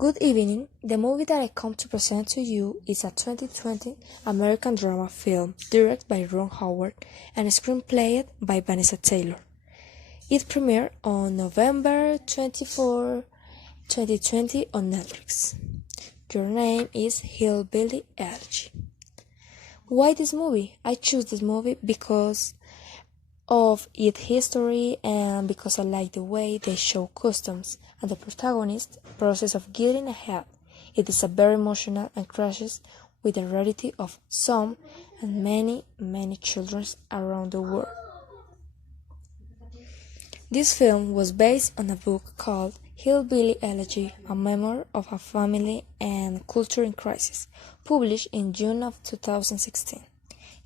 Good evening. The movie that I come to present to you is a 2020 American drama film directed by Ron Howard and screenplayed by Vanessa Taylor. It premiered on November 24, 2020 on Netflix. Your name is Hillbilly Elegy. Why this movie? I choose this movie because of its history and because I like the way they show customs and the protagonist's process of getting ahead. It is a very emotional and crashes with the reality of some and many children around the world. This film was based on a book called Hillbilly Elegy, a memoir of a family and culture in crisis, published in June of 2016.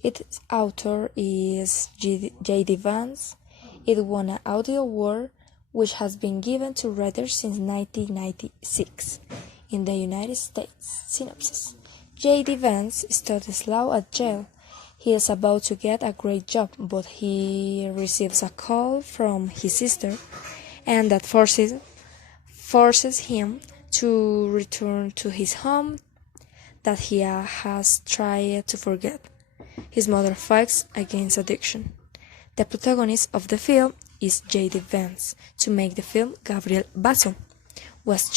Its author is J.D. Vance. It won an Audio Award, which has been given to writers since 1996 in the United States. Synopsis: J.D. Vance studies law at Yale. He is about to get a great job, but he receives a call from his sister, and that forces him to return to his home that he has tried to forget. His mother fights against addiction. The protagonist of the film is J.D. Vance. To make the film, Gabriel Basso was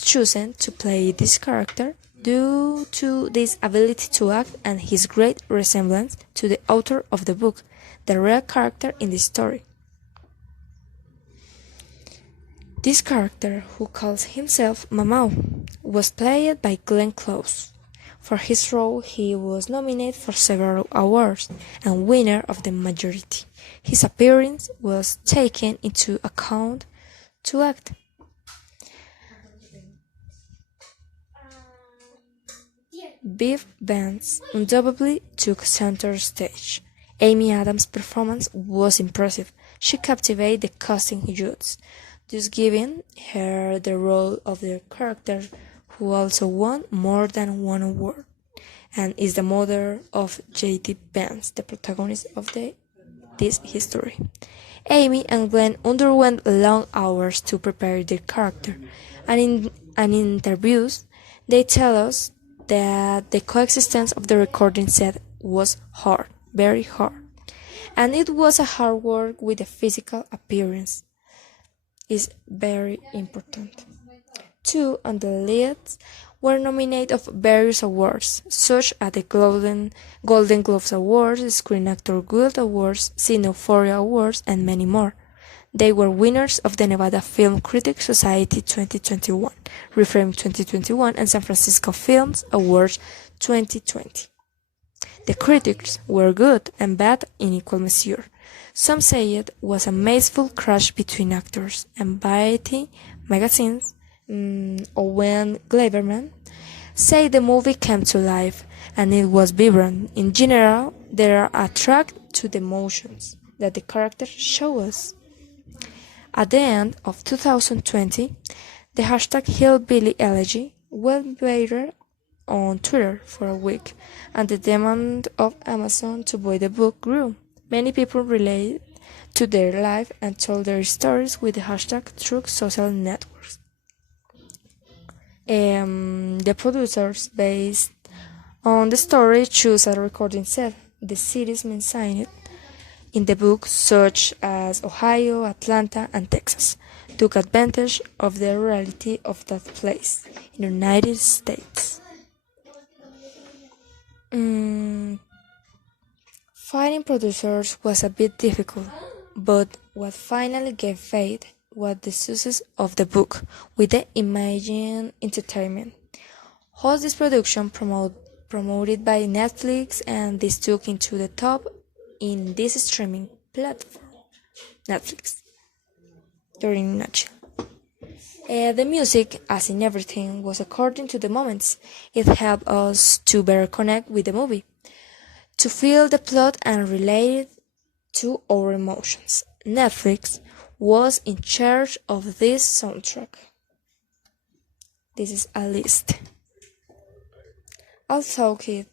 chosen to play this character due to his ability to act and his great resemblance to the author of the book, the real character in the story. This character, who calls himself Mamau, was played by Glenn Close. For his role, he was nominated for several awards and winner of the majority. His appearance was taken into account to act. Bev Vance undoubtedly took center stage. Amy Adams' performance was impressive. She captivated the casting judges, thus giving her the role of the character who also won more than one award, and is the mother of J.D. Vance, the protagonist of this history. Amy and Glenn underwent long hours to prepare their character, and in interviews, they tell us that the coexistence of the recording set was hard, very hard, and it was a hard work with the physical appearance is very important. Two on the leads were nominated for various awards, such as the Golden Globes Awards, Screen Actor Guild Awards, Cineophoria Awards, and many more. They were winners of the Nevada Film Critics Society 2021, Reframe 2021, and San Francisco Films Awards 2020. The critics were good and bad in equal measure. Some say it was a masterful crash between actors, and Variety magazines Owen Gleiberman say the movie came to life and it was vibrant. In general, they are attracted to the emotions that the characters show us. At the end of 2020, the hashtag Hillbilly Elegy went viral on Twitter for a week, and the demand of Amazon to buy the book grew. Many people related to their life and told their stories with the hashtag through social networks. The producers, based on the story, chose a recording set. The cities mentioned in the book, such as Ohio, Atlanta, and Texas, took advantage of the reality of that place in the United States. Finding producers was a bit difficult, but what finally gave faith was the success of the book with the Imagine Entertainment. Host this production promoted by Netflix, and this took into the top in this streaming platform, Netflix. During nutshell. The music, as in everything, was according to the moments. It helped us to better connect with the movie, to feel the plot and relate it to our emotions. Netflix was in charge of this soundtrack. This is a list. Although it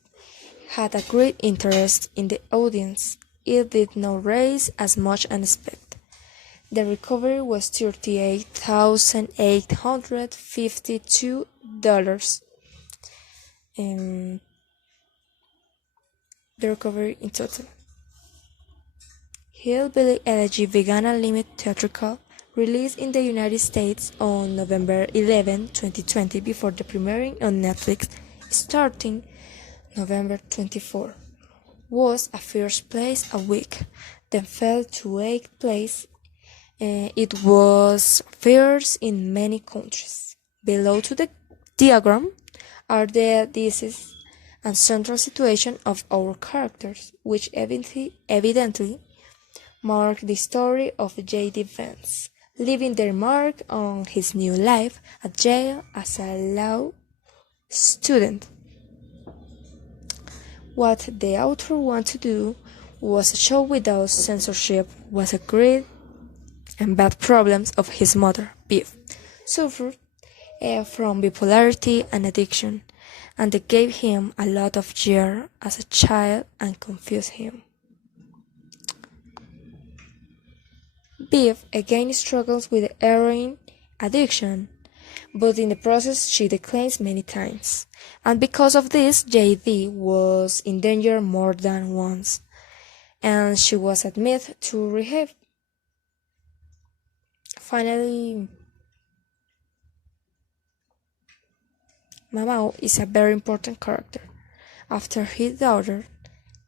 had a great interest in the audience, it did not raise as much as expected. The recovery was $38,852. The recovery in total. Hillbilly Elegy began a limited theatrical release in the United States on November 11, 2020, before the premiering on Netflix starting November 24. Was a first place a week, then fell to 8th place. It was first in many countries. Below to the diagram are the disease and central situation of our characters, which evidently mark the story of J.D. Vance, leaving their mark on his new life at jail as a law student. What the author wanted to do was a show without censorship, was a great and bad problems of his mother, Bev, suffered from bipolarity and addiction, and they gave him a lot of jeer as a child and confused him. Bev again struggles with heroin addiction, but in the process she declines many times, and because of this JD was in danger more than once, and she was admitted to rehab. Finally, Mamau is a very important character. After his daughter,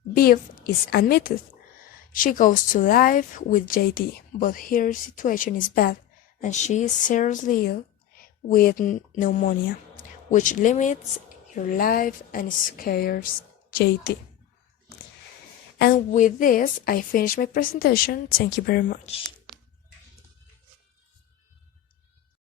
Bev is admitted. She goes to live with JD, but her situation is bad and she is seriously ill with pneumonia, which limits her life and scares JD. And with this, I finish my presentation. Thank you very much.